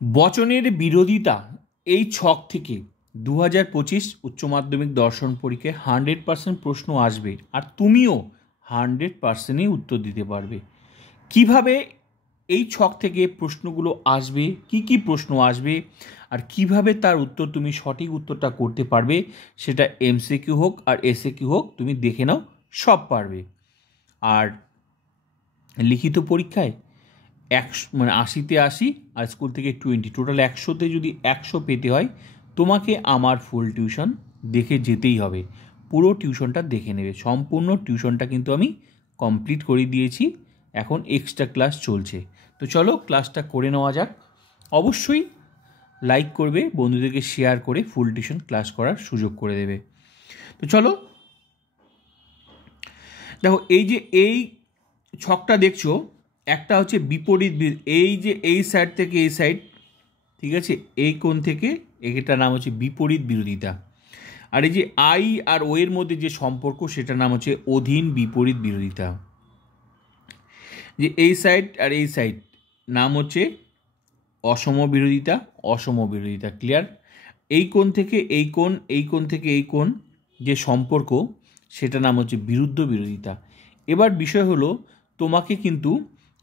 বচনের বিরোধিতা এই ছক থেকে 2025 উচ্চ মাধ্যমিক দর্শন পরীক্ষায় 100% প্রশ্ন আসবে, আর তুমিও 100%ই উত্তর দিতে পারবে। কিভাবে এই ছক থেকে প্রশ্নগুলো আসবে, কি কি প্রশ্ন আসবে, আর কিভাবে তার উত্তর তুমি সঠিক উত্তরটা করতে পারবে, সেটা এমসিকিউ হোক আর এসএকিউ হোক, তুমি দেখে নাও, সব পারবে। আর লিখিত পরীক্ষায় 80তে 80 আর স্কুল থেকে 20, টোটাল 100তে যদি 100 পেতে হয়, তোমাকে আমার ফুল টিউশন দেখে যেতেই হবে। পুরো টিউশনটা দেখে নেবে। সম্পূর্ণ টিউশনটা কিন্তু আমি কমপ্লিট করে দিয়েছি, এখন এক্সট্রা ক্লাস চলছে। তো চলো ক্লাসটা করে নেওয়া যাক। অবশ্যই লাইক করবে, বন্ধুদেরকে শেয়ার করে ফুল টিউশন ক্লাস করার সুযোগ করে দেবে। তো চলো দেখো, এই ছকটা দেখছো, একটা হচ্ছে বিপরীত, এই যে এই সাইড থেকে এই সাইড, ঠিক আছে, এই কোণ থেকে এটার নাম হচ্ছে বিপরীত বিরোধিতা। আর এই যে আই আর ও এর মধ্যে যে সম্পর্ক, সেটার নাম হচ্ছে অধীন বিপরীত বিরোধিতা। যে এই সাইড আর এই সাইড নাম হচ্ছে অসম বিরোধিতা, অসম বিরোধিতা। ক্লিয়ার? এই কোণ থেকে এই কোণ, এই কোণ থেকে এই কোণ যে সম্পর্ক, সেটা নাম হচ্ছে বিরুদ্ধ বিরোধিতা। এবার বিষয় হলো, তোমাকে কিন্তু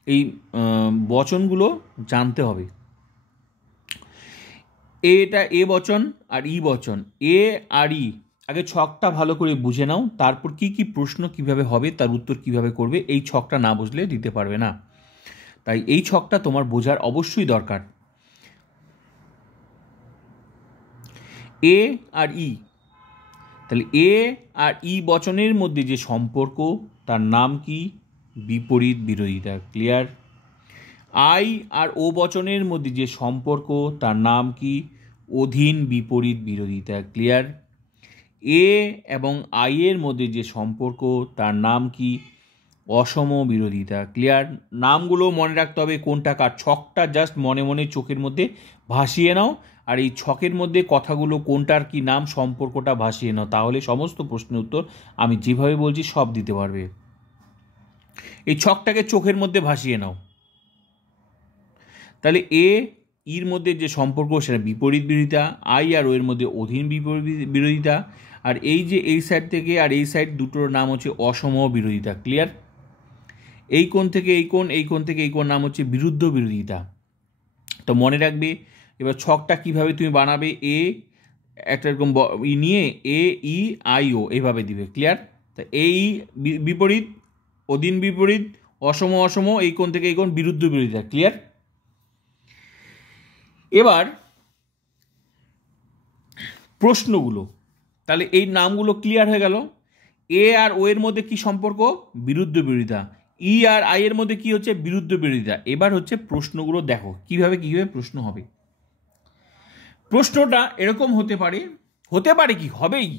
এই বচনগুলো জানতে হবে। এটা এ বচন আর ই বচন, এ আর ই। আগে ছকটা ভালো করে বুঝে নাও, তারপর কি কি প্রশ্ন কিভাবে হবে, তার উত্তর কিভাবে করবে, এই ছকটা না বুঝলে দিতে পারবে না। তাই এই ছকটা তোমার বোঝার অবশ্যই দরকার। এ আর ই, তাহলে এ আর ই বচনের মধ্যে যে সম্পর্ক, তার নাম কি? বিপরীত বিরোধিতা। ক্লিয়ার? আই আর ও বচনের মধ্যে যে সম্পর্ক, তার নাম কি? অধীন বিপরীত বিরোধিতা। ক্লিয়ার? এ এবং আই এর মধ্যে যে সম্পর্ক, তার নাম কি? অসম বিরোধিতা। ক্লিয়ার? নামগুলো মনে রাখতে হবে কোনটা কার। ছকটা জাস্ট মনে মনে চোখের মধ্যে ভাসিয়ে নাও, আর এই ছকের মধ্যে কথাগুলো কোনটার কি নাম, সম্পর্কটা ভাসিয়ে নাও, তাহলে সমস্ত প্রশ্নের উত্তর আমি যেভাবে বলছি সব দিতে পারবে। এই ছকটাকে চোখের মধ্যে ভাসিয়ে নাও। তাহলে এ ইর মধ্যে যে সম্পর্ক, সেটা বিপরীত বিরোধিতা। আই আর ও এর মধ্যে অধীন বিপরীত বিরোধিতা। আর এই যে এই সাইড থেকে আর এই সাইড দুটোর নাম হচ্ছে অসম বিরোধিতা। ক্লিয়ার? এই কোণ থেকে এই কোণ, এই কোণ থেকে এই কোণ নাম হচ্ছে বিরুদ্ধ বিরোধিতা। তো মনে রাখবে। এবার ছকটা কিভাবে তুমি বানাবে, এ একটা এরকম ই নিয়ে এ ই আই ও এইভাবে দিবে। ক্লিয়ার? তা এই বিপরীত, অধীন বিপরীত, অসম অসম, এই কোণ থেকে এই কোণ বিরুদ্ধ বিরোধিতা। ক্লিয়ার? এবার প্রশ্নগুলো, তাহলে এই নামগুলো ক্লিয়ার হয়ে গেল। এ আর ও এর মধ্যে কি সম্পর্ক? বিরুদ্ধ বিরোধিতা। ই আর আই এর মধ্যে কি হচ্ছে? বিরুদ্ধ বিরোধিতা। এবার হচ্ছে প্রশ্নগুলো দেখো কিভাবে কিভাবে প্রশ্ন হবে। প্রশ্নটা এরকম হতে পারে কি হবেই,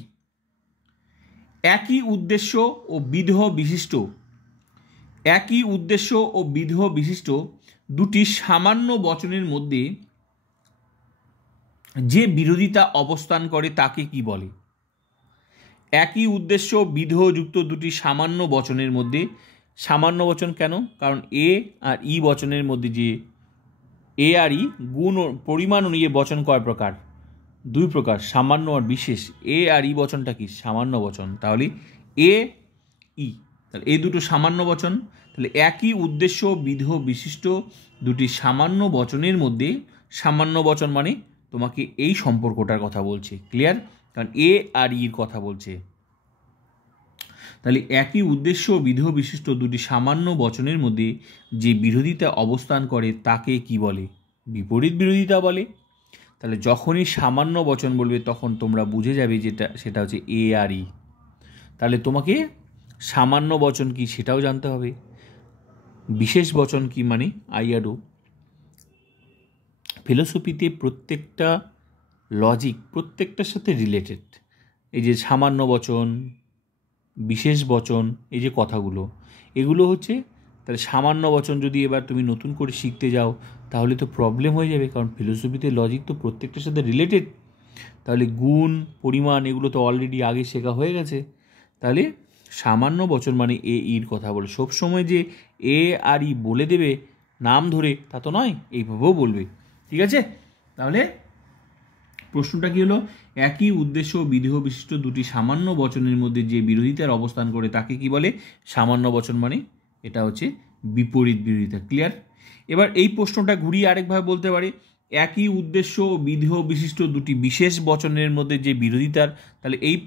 একই উদ্দেশ্য ও বিধেয় বিশিষ্ট, একই উদ্দেশ্য ও বিধেয় বিশিষ্ট দুটি সামান্য বচনের মধ্যে যে বিরোধিতা অবস্থান করে তাকে কি বলে? একই উদ্দেশ্য বিধেয়যুক্ত দুটি সামান্য বচনের মধ্যে, সামান্য বচন কেন? কারণ এ আর ই বচনের মধ্যে যে এ আর ই গুণ পরিমাণ অনুযায়ী বচন কয় প্রকার? দুই প্রকার, সামান্য আর বিশেষ। এ আর ই বচনটা কি? সামান্য বচন। তাহলে এ ই, তাহলে এই দুটো সামান্য বচন। তাহলে একই উদ্দেশ্য বিধেয় বিশিষ্ট দুটি সামান্য বচনের মধ্যে, সামান্য বচন মানে তোমাকে এই সম্পর্কটার কথা বলছে। ক্লিয়ার? কারণ এ আর ইর কথা বলছে। তাহলে একই উদ্দেশ্য বিধেয় বিশিষ্ট দুটি সামান্য বচনের মধ্যে যে বিরোধিতা অবস্থান করে তাকে কি বলে? বিপরীত বিরোধিতা বলে। তাহলে যখনই সামান্য বচন বলবে তখন তোমরা বুঝে যাবে যেটা সেটা হচ্ছে এ আর ই। তাহলে তোমাকে সামান্য বচন কি সেটাও জানতে হবে, বিশেষ বচন কি মানে আই আর ও। ফিলোসফিতে প্রত্যেকটা লজিক প্রত্যেকটার সাথে রিলেটেড। এই যে সামান্য বচন, বিশেষ বচন, এই যে কথাগুলো, এগুলো হচ্ছে। তাহলে সামান্য বচন যদি এবার তুমি নতুন করে শিখতে যাও তাহলে তো প্রবলেম হয়ে যাবে, কারণ ফিলোসফিতে লজিক তো প্রত্যেকটার সাথে রিলেটেড। তাহলে গুণ, পরিমাণ, এগুলো তো অলরেডি আগে শেখা হয়ে গেছে। তাহলে সামান্য বচন মানে এ ইর কথা বলে। সবসময় যে এ আর ই বলে দেবে নাম ধরে তা তো নয়, এইভাবেও বলবে। ঠিক আছে? তাহলে প্রশ্নটা কি হলো, একই উদ্দেশ্য ও বিধেয় বিশিষ্ট দুটি সামান্য বচনের মধ্যে যে বিরোধিতার অবস্থান করে তাকে কি বলে? সামান্য বচন। মানে এটা হচ্ছে বিপরীত বিরোধিতা। ক্লিয়ার? এবার এই প্রশ্নটা ঘুরিয়ে আরেকভাবে বলতে পারে, একই উদ্দেশ্য ও বিধেয় বিশিষ্ট দুটি বিশেষ বচনের মধ্যে যে বিরোধিতার, তাহলে এই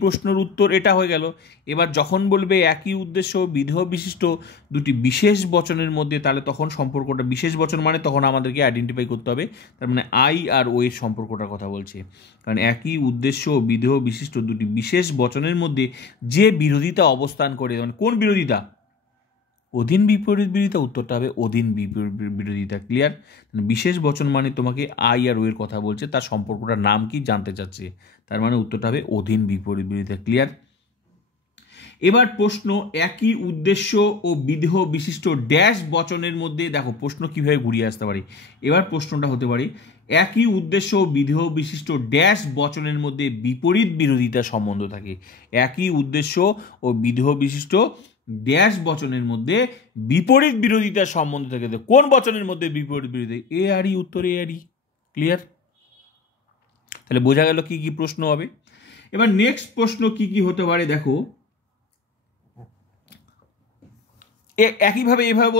প্রশ্নের উত্তর এটা হয়ে গেল। এবার যখন বলবে একই উদ্দেশ্য ও বিধেয় বিশিষ্ট দুটি বিশেষ বচনের মধ্যে, তাহলে তখন সম্পর্কটা বিশেষ বচন মানে তখন আমাদেরকে আইডেন্টিফাই করতে হবে, তার মানে আই আর ও এর সম্পর্কটার কথা বলছে। কারণ একই উদ্দেশ্য ও বিধেয় বিশিষ্ট দুটি বিশেষ বচনের মধ্যে যে বিরোধিতা অবস্থান করে, মানে কোন বিরোধিতা? অধীন বিপরীত বিরোধিতা। উত্তরটা হবে অধীন বিরোধিতা। ক্লিয়ার? বিশেষ বচন মানে তোমাকে আই আর ও এর কথা বলছে, তার সম্পর্কটার নাম কি জানতে চাচ্ছে, তার মানে উত্তরটা হবে অধীন বিপরীত বিরোধিতা। ক্লিয়ার? এবার প্রশ্ন, একই উদ্দেশ্য ও বিধেয় বিশিষ্ট ড্যাশ বচনের মধ্যে, দেখো প্রশ্ন কিভাবে ঘুরিয়ে আসতে পারে। এবার প্রশ্নটা হতে পারে, একই উদ্দেশ্য ও বিধেয় বিশিষ্ট ড্যাশ বচনের মধ্যে বিপরীত বিরোধিতা সম্বন্ধ থাকে। একই উদ্দেশ্য ও বিধেয় বিশিষ্ট ড্যাশ বচনের মধ্যে বিপরীত বিরোধিতার সম্বন্ধ থাকে। কোন বচনের মধ্যে বিপরীত বিরোধিতা? এ আর ই। উত্তর এ আর ই। ক্লিয়ার? তাহলে বোঝা গেল কি কি প্রশ্ন হবে। এবার নেক্সট প্রশ্ন কি কি হতে পারে, দেখো একইভাবে এইভাবে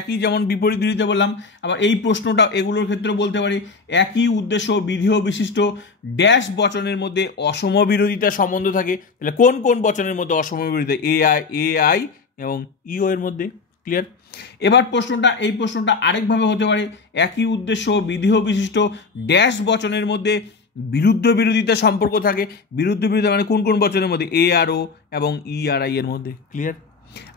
একই, যেমন বিপরীত বিরোধিতা বললাম, আবার এই প্রশ্নটা এগুলোর ক্ষেত্রে বলতে পারি, একই উদ্দেশ্য বিধেয় বিশিষ্ট ড্যাশ বচনের মধ্যে অসম বিরোধিতা সম্বন্ধ থাকে। তাহলে কোন কোন বচনের মধ্যে অসম বিরোধিতা? এ আই এবং ইও এর মধ্যে। ক্লিয়ার? এবার এই প্রশ্নটা আরেকভাবে হতে পারে, একই উদ্দেশ্য বিধেয় বিশিষ্ট ড্যাশ বচনের মধ্যে বিরুদ্ধ বিরোধিতা সম্পর্ক থাকে। বিরুদ্ধ বিরোধিতা মানে কোন কোন বচনের মধ্যে? এ আর ও এবং ই আর আই এর মধ্যে। ক্লিয়ার?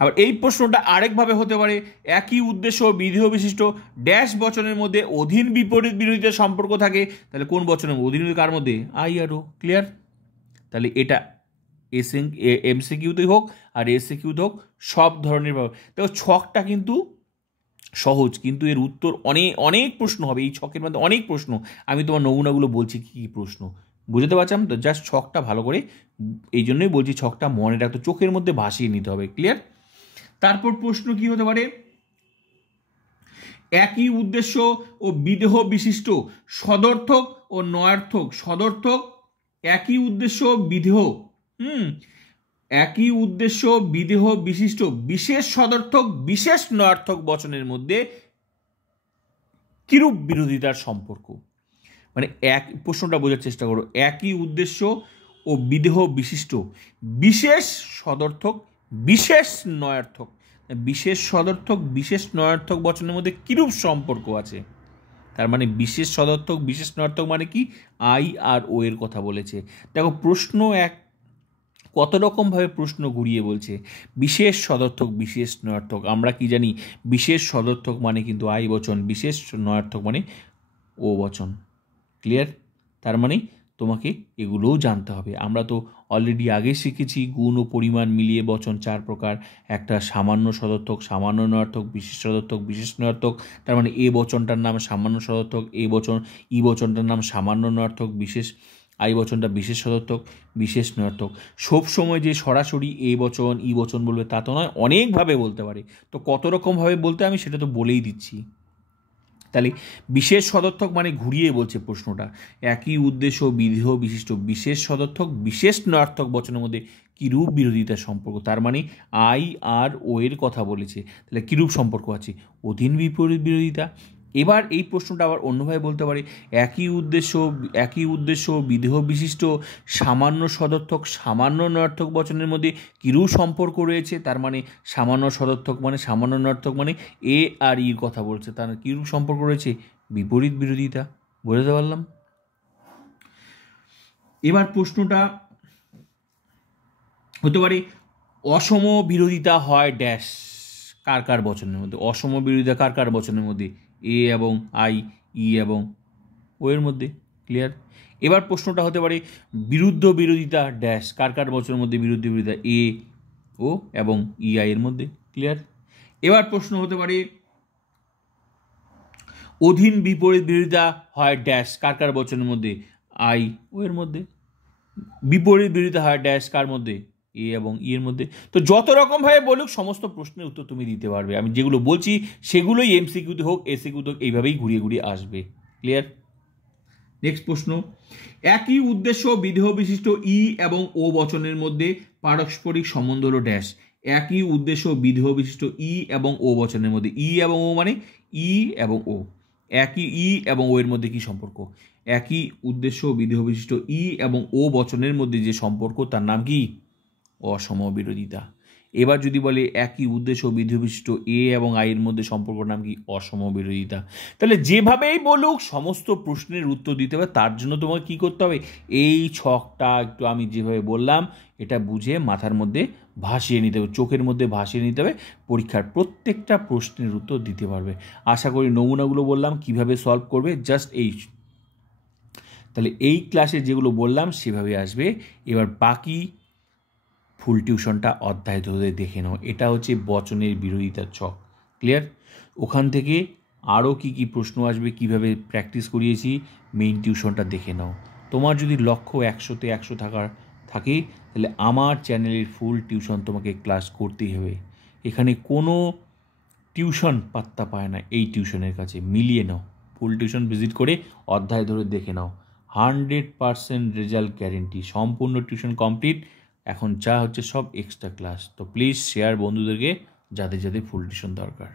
আবার এই প্রশ্নটা আরেকভাবে হতে পারে, একই উদ্দেশ্য বিধেয় বিশিষ্ট ড্যাশ বচনের মধ্যে অধীন বিপরীত বিরোধিতার সম্পর্ক থাকে। তাহলে কোন বচনের অধীন কার মধ্যে? আই আর ও। ক্লিয়ার? তাহলে এটা এমসিকিউতে হোক আর এসিকিউতে হোক, সব ধরনের ভাবে দেখো ছকটা কিন্তু সহজ, কিন্তু এর উত্তর অনেক অনেক প্রশ্ন হবে। এই ছকের মধ্যে অনেক প্রশ্ন, আমি তোমার নমুনাগুলো বলছি কী কী প্রশ্ন, বুঝতে পারছিলাম তো? জাস্ট ছকটা ভালো করে, এই জন্যই বলছি ছকটা মনে রাখতে, চোখের মধ্যে ভাসিয়ে নিতে হবে। ক্লিয়ার? তারপর প্রশ্ন কি হতে পারে, একই উদ্দেশ্য ও বিদেহ বিশিষ্ট সদর্থক ও নয়ার্থক, সদর্থক একই উদ্দেশ্য বিদেহ, একই উদ্দেশ্য বিদেহ বিশিষ্ট বিশেষ সদর্থক বিশেষ নয়ার্থক বচনের মধ্যে কিরূপ বিরোধিতার সম্পর্ক। মানে প্রশ্নটা বোঝার চেষ্টা করো, একই উদ্দেশ্য ও বিদেহ বিশিষ্ট বিশেষ সদর্থক বিশেষ নয়ার্থক, বিশেষ সদর্থক বিশেষ নয়ার্থক বচনের মধ্যে কিরূপ সম্পর্ক আছে। তার মানে বিশেষ সদর্থক বিশেষ নয়ার্থক মানে কি? আই আর ও এর কথা বলেছে। দেখো প্রশ্ন কত রকমভাবে প্রশ্ন ঘুরিয়ে বলছে। বিশেষ সদর্থক বিশেষ নয়ার্থক, আমরা কি জানি? বিশেষ সদর্থক মানে কিন্তু আই বচন, বিশেষ নয়ার্থক মানে ও বচন। ক্লিয়ার? তার মানে তোমাকে এগুলোও জানতে হবে। আমরা তো অলরেডি আগে শিখেছি গুণ ও পরিমাণ মিলিয়ে বচন 4 প্রকার। একটা সামান্য সদর্থক, সামান্য নয়ার্থক, বিশেষ সদর্থক, বিশেষ নয়ার্থক। তার মানে এ বচনটার নাম সামান্য সদর্থক, ই বচনটার নাম সামান্য নয়ার্থক, বিশেষ আই বচনটা বিশেষ সদর্থক, বিশেষ নয়ার্থক। সব সময় যে সরাসরি এ বচন ই বচন বলবে তা তো নয়, অনেকভাবে বলতে পারে। তো কত রকমভাবে বলতে আমি সেটা তো বলেই দিচ্ছি। তাহলে বিশেষ সদর্থক মানে ঘুরিয়ে বলছে প্রশ্নটা, একই উদ্দেশ্য বিধেয় বিশিষ্ট বিশেষ সদর্থক বিশেষ নয়ার্থক বচনের মধ্যে কিরূপ বিরোধিতার সম্পর্ক। তার মানে আই আর ও এর কথা বলেছে, তাহলে কিরূপ সম্পর্ক আছে? অধীন বিপরীত বিরোধিতা। এবার এই প্রশ্নটা আবার অন্যভাবে বলতে পারে, একই উদ্দেশ্য বিধেয় বিশিষ্ট সামান্য সদর্থক সামান্য নয়ার্থক বচনের মধ্যে কিরূপ সম্পর্ক রয়েছে। তার মানে সামান্য সদর্থক মানে সামান্য নয়ার্থক মানে এ আর ইর কথা বলছে, তার কিরূপ সম্পর্ক রয়েছে? বিপরীত বিরোধিতা। বুঝতে পারলাম? এবার প্রশ্নটা হতে পারে, অসম বিরোধিতা হয় ড্যাশ কার কার বচনের মধ্যে? অসম বিরোধিতা কার কার বচনের মধ্যে? এ এবং আই, ই এবং ও এর মধ্যে। ক্লিয়ার? এবার প্রশ্নটা হতে পারে, বিরুদ্ধ বিরোধিতা ড্যাশ কার কার বচনের মধ্যে? বিরুদ্ধ বিরোধিতা এ ও এবং ই আই এর মধ্যে। ক্লিয়ার? এবার প্রশ্ন হতে পারে, অধীন বিপরীত বিরোধিতা হয় ড্যাশ কার কার বচনের মধ্যে? আই ও এর মধ্যে। বিপরীত বিরোধিতা হয় ড্যাশ কার মধ্যে? এ এবং ই এর মধ্যে। তো যত রকমভাবে বলুক সমস্ত প্রশ্নের উত্তর তুমি দিতে পারবে। আমি যেগুলো বলছি সেগুলোই এমসিকিউতে হোক এসিকিউতে হোক এইভাবেই ঘুরিয়ে ঘুরিয়ে আসবে। ক্লিয়ার? নেক্সট প্রশ্ন, একই উদ্দেশ্য বিধেয় বিশিষ্ট ই এবং ও বচনের মধ্যে পারস্পরিক সম্বন্ধ হলো ড্যাশ। একই উদ্দেশ্য বিধেয় বিশিষ্ট ই এবং ও বচনের মধ্যে, ই এবং ও মানে ই এবং ও, একই ই এবং ও এর মধ্যে কি সম্পর্ক? একই উদ্দেশ্য বিধেয় বিশিষ্ট ই এবং ও বচনের মধ্যে যে সম্পর্ক তার নাম কি? অসমবিরোধিতা। এবার যদি বলে একই উদ্দেশ্য বিধেয় বিশিষ্ট এ এবং আই এর মধ্যে সম্পর্ক নাম কি? অসমবিরোধিতা। তাহলে যেভাবেই বলুক সমস্ত প্রশ্নের উত্তর দিতে হবে, তার জন্য তোমাকে কি করতে হবে? এই ছকটা একটু আমি যেভাবে বললাম এটা বুঝে মাথার মধ্যে ভাসিয়ে নিতে হবে, চোখের মধ্যে ভাসিয়ে নিতে হবে, পরীক্ষার প্রত্যেকটা প্রশ্নের উত্তর দিতে পারবে। আশা করি নমুনাগুলো বললাম কিভাবে সলভ করবে, জাস্ট এই। তাহলে এই ক্লাসে যেগুলো বললাম সেভাবে আসবে। এবার বাকি ফুল টিউশনটা অধ্যায় ধরে দেখে নাও। এটা হচ্ছে বচনের বিরোধিতার ছক। ক্লিয়ার? ওখান থেকে আরও কি কি প্রশ্ন আসবে, কিভাবে প্র্যাকটিস করিয়েছি, মেইন টিউশনটা দেখে নাও। তোমার যদি লক্ষ্য 100তে 100 থাকে তাহলে আমার চ্যানেলের ফুল টিউশন তোমাকে ক্লাস করতেই হবে। এখানে কোনো টিউশন পাত্তা পায় না এই টিউশনের কাছে। মিলিয়ে নাও, ফুল টিউশন ভিজিট করে অধ্যায় ধরে দেখে নাও। 100% রেজাল্ট গ্যারেন্টি। সম্পূর্ণ টিউশন কমপ্লিট। এখন যা হচ্ছে সব এক্সট্রা ক্লাস। তো প্লিজ শেয়ার বন্ধুদেরকে যাদের যাদের ফুল টিউশন দরকার।